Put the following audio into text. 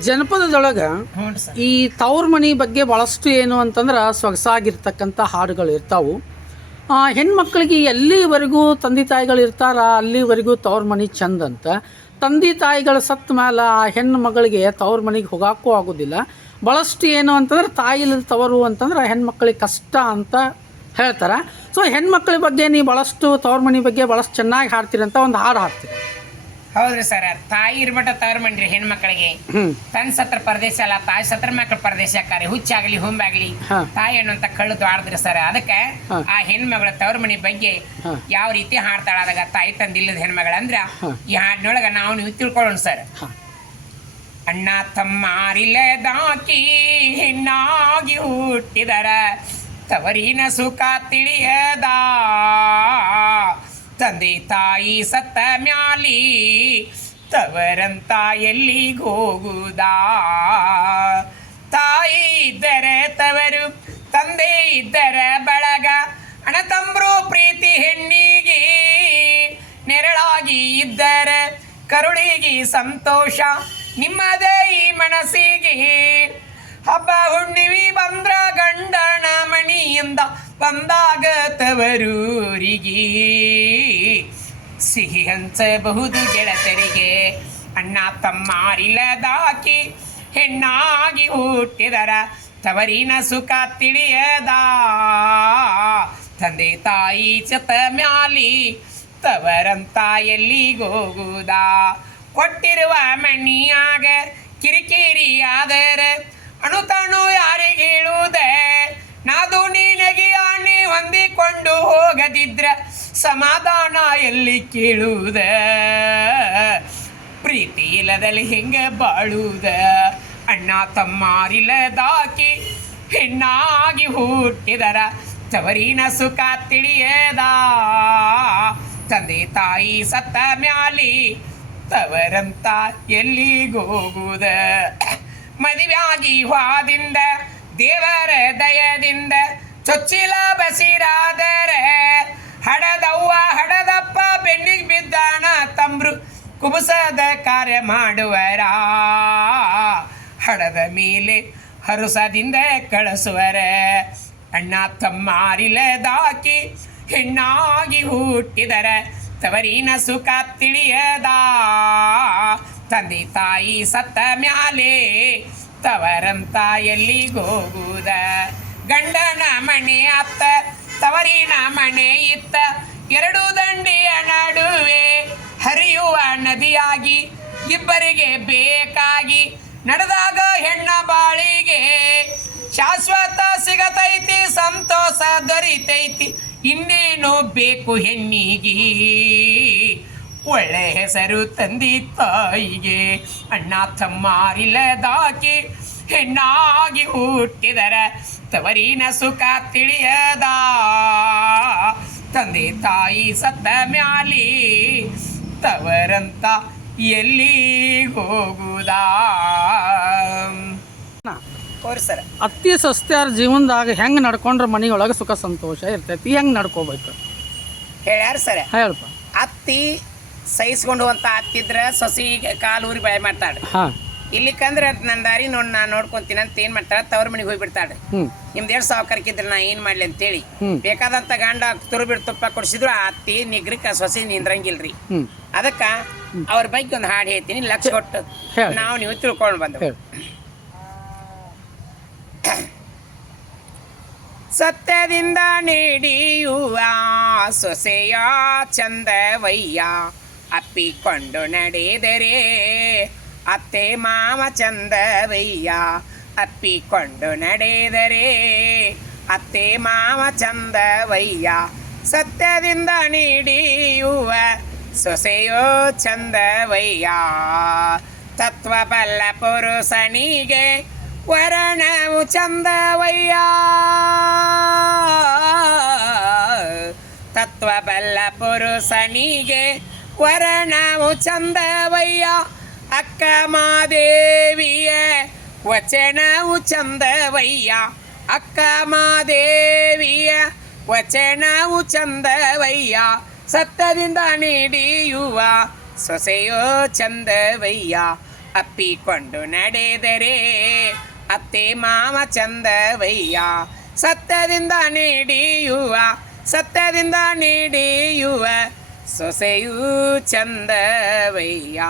ಜನಪದದೊಳಗೆ ಈ ತವ್ರ ಮನೆ ಬಗ್ಗೆ ಭಾಳಷ್ಟು ಏನು ಅಂತಂದ್ರೆ ಸೊಗಸಾಗಿರ್ತಕ್ಕಂಥ ಹಾಡುಗಳು ಇರ್ತಾವು. ಆ, ಹೆಣ್ಮಕ್ಳಿಗೆ ಎಲ್ಲಿವರೆಗೂ ತಂದೆ ತಾಯಿಗಳು ಇರ್ತಾರ ಅಲ್ಲಿವರೆಗೂ ತವ್ರ ಮನೆ ಚಂದ ಅಂತ. ತಂದೆ ತಾಯಿಗಳು ಸತ್ತ ಮೇಲೆ ಆ ಹೆಣ್ಣು ಮಗಳಿಗೆ ತವ್ರ ಮನೆಗೆ ಹೋಗಾಕೂ ಆಗೋದಿಲ್ಲ. ಭಾಳಷ್ಟು ಏನು ಅಂತಂದ್ರೆ ತಾಯಿಲಿ ತವರು ಅಂತಂದ್ರೆ ಹೆಣ್ಮಕ್ಳಿಗೆ ಕಷ್ಟ ಅಂತ ಹೇಳ್ತಾರೆ. ಸೊ ಹೆಣ್ಮಕ್ಳ ಬಗ್ಗೆ ನೀವು ಭಾಳಷ್ಟು ತವ್ರ ಮನೆ ಬಗ್ಗೆ ಭಾಳಷ್ಟು ಚೆನ್ನಾಗಿ ಹಾಡ್ತೀರಿ ಅಂತ ಒಂದು ಹಾಡು ಹಾಡ್ತೀರಿ. ಹೌದ್ರಿ ಸರ್. ತಾಯಿ ಇರ್ಬಿಟ್ಟ ತವ್ರ ಮನ್ರಿ ಹೆಣ್ಮಕ್ಳಿಗೆ ತನ್ ಸತ್ರ ಪರದೇಶ ಅಲ್ಲ ತಾಯಿ ಸತ್ರ ಮಕ್ಳ ಪರದೇಶ ಆಕಾರಿ ಹುಚ್ಚಾಗ್ಲಿ ಹುಂಬಾಗ್ಲಿ. ತಾಯಿ ಅನ್ನುವಂತ ಕಳ್ಳು ದ್ವಾಡದ್ರಿ ಸರ್. ಅದಕ್ಕೆ. ಆ ಹೆಣ್ಮಗಳ ತವ್ರ ಮನೆ ಬಗ್ಗೆ ಯಾವ ರೀತಿ ಹಾಡ್ತಾಳ ಅದಾಗ ತಾಯಿ ತಂದಿಲ್ಲದ ಹೆಣ್ಮಗಳ ಅಂದ್ರ ಈ ಹಾಡಿನೊಳಗ ನಾವು ನೀವು ತಿಳ್ಕೊಳ್ಳೋಣ ಸರ್. ಅಣ್ಣ ತಮ್ಮಾರಿಲ್ಲದಾಕಿ ಹೆಣ್ಣಾಗಿ ಹುಟ್ಟಿದರ. ತವರಿನ ಸುಖ ತಿಳಿಯದ? ತಂದೆ ತಾಯಿ ಸತ್ತ ಮ್ಯಾಲಿ ತವರಂತ ಹೋಗುದಾ? ತಾಯಿ ಇದ್ದರೆ ತವರು, ತಂದೆ ಇದ್ದರೆ ಬಳಗ. ಅಣ ತಂಬ್ರು ಪ್ರೀತಿ ಹೆಣ್ಣಿಗೆ ನೆರಳಾಗಿ ಇದ್ದರೆ ಕರುಳಿಗೆ ಸಂತೋಷ. ನಿಮ್ಮದೇ ಈ ಮನಸ್ಸಿಗೆ ಹಬ್ಬ ಹುಣ್ಣಿವಿ ಬಂದ್ರ ಗಂಡನ ಮಣಿಯಿಂದ ಬಂದಾಗ ತವರೂರಿಗೆ. ಸಿಹಿ ಹಂಚಬಹುದು ಗೆಳತರಿಗೆ. ಅಣ್ಣ ತಮ್ಮಾರಿಲ್ಲದಾಕಿ ಹೆಣ್ಣಾಗಿ ಹುಟ್ಟಿದರ ತವರಿನ ಸುಖ ತಿಳಿಯದ. ತಂದೆ ತಾಯಿ ಚತ ಮ್ಯಾಲಿ ತವರಂತ ಎಲ್ಲಿಗೋಗುದ ಕೊಟ್ಟಿರುವ ಮಣ್ಣಿಯಾಗ ಕಿರಿಕಿರಿ ಆದರೆ? ಅಣುತಣು ಯಾರಿಗೆ ಹೇಳುವುದೇ? ನಾದು ನೀನಗಿ ಆಣೆ ಹೊಂದಿಕೊಂಡು ಹೋಗದಿದ್ರ ಸಮಾಧಾನ ಎಲ್ಲಿ ಕೇಳುವುದ ಪ್ರೀತಿ ಇಲ್ಲದಲ್ಲಿ ಹೆಂಗ ಬಾಳುವುದ ಅಣ್ಣ ತಮ್ಮಾರಿಲ್ಲದಾಕಿ ಹೆಣ್ಣಾಗಿ ಹುಟ್ಟಿದರ ತವರಿನ ಸುಖ ತಿಳಿಯದ ತಂದೆ ತಾಯಿ ಸತ್ತ ಮ್ಯಾಲಿ ತವರಂತ ಎಲ್ಲಿಗೋಗುದ ಮದುವೆಯಾಗಿ ಹ್ವಾದಿಂದ ದೇವರ ದಯದಿಂದ ಚೊಚ್ಚಿಲ ಬಸಿರಾದರೆ ಹಡದವ್ವ, ಹಡದಪ್ಪ ಬೆನ್ನಿಗೆ ಬಿದ್ದಾಣ ತಂಬ್ರು. ಕುಬುಸದ ಕಾರ್ಯ ಮಾಡುವರ, ಹಡದ ಮೇಲೆ ಹರುಸದಿಂದ ಕಳಿಸುವರ. ಅಣ್ಣ ತಮ್ಮಾರಿಲದಾಕಿ ಹೆಣ್ಣಾಗಿ ಹುಟ್ಟಿದರ. ತವರಿನ ಸುಖ ತಿಳಿಯದ, ತಂದೆ ತಾಯಿ ಸತ್ತ ಮ್ಯಾಲೆ ತವರಂತ ಎಲ್ಲಿಗೋಗುದ ಗಂಡನ ಮನೆ ಅತ್ತ ತವರಿನ ಮಣೆ ಇತ್ತ ಎರಡು ದಂಡಿಯ ನಡುವೆ ಹರಿಯುವ ನದಿಯಾಗಿ ಇಬ್ಬರಿಗೆ ಬೇಕಾಗಿ ನಡೆದಾಗ ಹೆಣ್ಣ ಬಾಳಿಗೆ. ಶಾಶ್ವತ ಸಿಗತೈತಿ, ಸಂತೋಷ ದೊರಿತೈತಿ, ಇನ್ನೇನು ಬೇಕು ಹೆಣ್ಣಿಗೆ? ಒಳ್ಳೆ ಹೆಸರು ತಂದಿ ತಾಯಿಗೆ, ಅಣ್ಣ ತಮ್ಮಾರಿಲ್ಲದಾಕಿ ಹೆಣ್ಣಾಗಿ ಹುಟ್ಟಿದರ ತವರಿನ ಸುಖ ತಿಳಿಯದ. ತಂದೆ ತಾಯಿ ಸತ್ತ ಮ್ಯಾಲಿ ತವರಂತ ಎಲ್ಲಿ ಹೋಗುದಾ? ಅತಿ ಸರ್ ಅತ್ತಿ ಸಸ್ತ್ಯಾರ ಜೀವನದಾಗ ಹೆಂಗೆ ನಡ್ಕೊಂಡ್ರೆ ಮನೆಯೊಳಗೆ ಸುಖ ಸಂತೋಷ ಇರ್ತೈತಿ ಹೆಂಗೆ ನಡ್ಕೋಬೇಕು? ಹೇಳ್ಯಾರ ಸರ್. ಹೇಳಪ್ಪ ಅತ್ತಿ ಸಹಿಸ್ಕೊಂಡು ಅಂತ ಅತ್ತಿದ್ರೆ ಸೊಸಿ ಕಾಲು ಉರಿ ಬಾಯ್ ಮಾಡ್ತಾಳೆ ಹಾಂ. ಇಲ್ಲಿಕಂದ್ರೆ ನನ್ನ ದಾರಿ ನೋಡಿ ನಾ ನೋಡ್ಕೊಂತೀನಿ ಅಂತ ಏನ್ ಮಾಡ್ತಾರ ತವ್ರ ಮನೆಗೆ ಹೋಗಿ ಬಿಡ್ತಾಳ್ರಿ ಹ್ಞೂ ನಿಮ್ದು ಎರಡು ಸಾವುಕಾರಕ್ಕಿದ್ರೆ ನಾ ಏನ್ ಮಾಡ್ಲಿ ಅಂತೇಳಿ. ಹೇಳಿ ಬೇಕಾದಂತ ಗಂಡ ತುರು ಬಿಟ್ಟು ತುಪ್ಪ ಕೊಡಿಸಿದ್ರು ಅತ್ತಿ ನಿಗ್ರಿಕ ಸೊಸೆ ನಿಂದ್ರಂಗಿಲ್ರಿ. ಅದಕ್ಕೆ ಅವ್ರ ಬಗ್ಗೆ ಒಂದು ಹಾಡು ಹೇಳ್ತೀನಿ ಲಕ್ಷ ಕೊಟ್ಟು. ನಾವು ನೀವು ತಿಳ್ಕೊಂಡು ಬಂದ ಸತ್ಯದಿಂದ ನೀಡಿಯುವ ಸೊಸೆಯ ಚಂದವಯ್ಯ ಅಪ್ಪಿಕೊಂಡು ನಡೆದರೆ ಅತ್ತೆ ಮಾವ ಚಂದವಯ್ಯ ಅಪ್ಪಿಕೊಂಡು ನಡೆದರೆ ಅತ್ತೆ ಮಾವ ಚಂದವಯ್ಯ ಸತ್ಯದಿಂದ ನೀಡಿಯುವ ಸೊಸೆಯೋ ಚಂದವಯ್ಯ ತತ್ವಬಲ್ಲ ಪುರುಷನಿಗೆ ವರಣವು ಚಂದವಯ್ಯ ತತ್ವಬಲ್ಲ ಪುರುಷನಿಗೆ ವರಣವು ಚಂದವಯ್ಯ ಅಕ್ಕ ಮಾದೇವಿಯ ವಚನವು ಚಂದವಯ್ಯ ಅಕ್ಕ ಮಾದೇವಿಯ ವಚನವು ಚಂದವಯ್ಯ ಸತ್ತದಿಂದ ನೀಡಿಯುವ ಸೊಸೆಯೋ ಚಂದವಯ್ಯ ಅಪ್ಪಿಕೊಂಡು ನಡೆದರೆ ಅತ್ತೆ ಮಾವ ಚಂದವಯ್ಯ ಸತ್ಯದಿಂದ ನೀಡಿಯುವ ಸತ್ಯದಿಂದ ನೀಡಿಯುವ ಸೊಸೆಯೂ ಚಂದವಯ್ಯ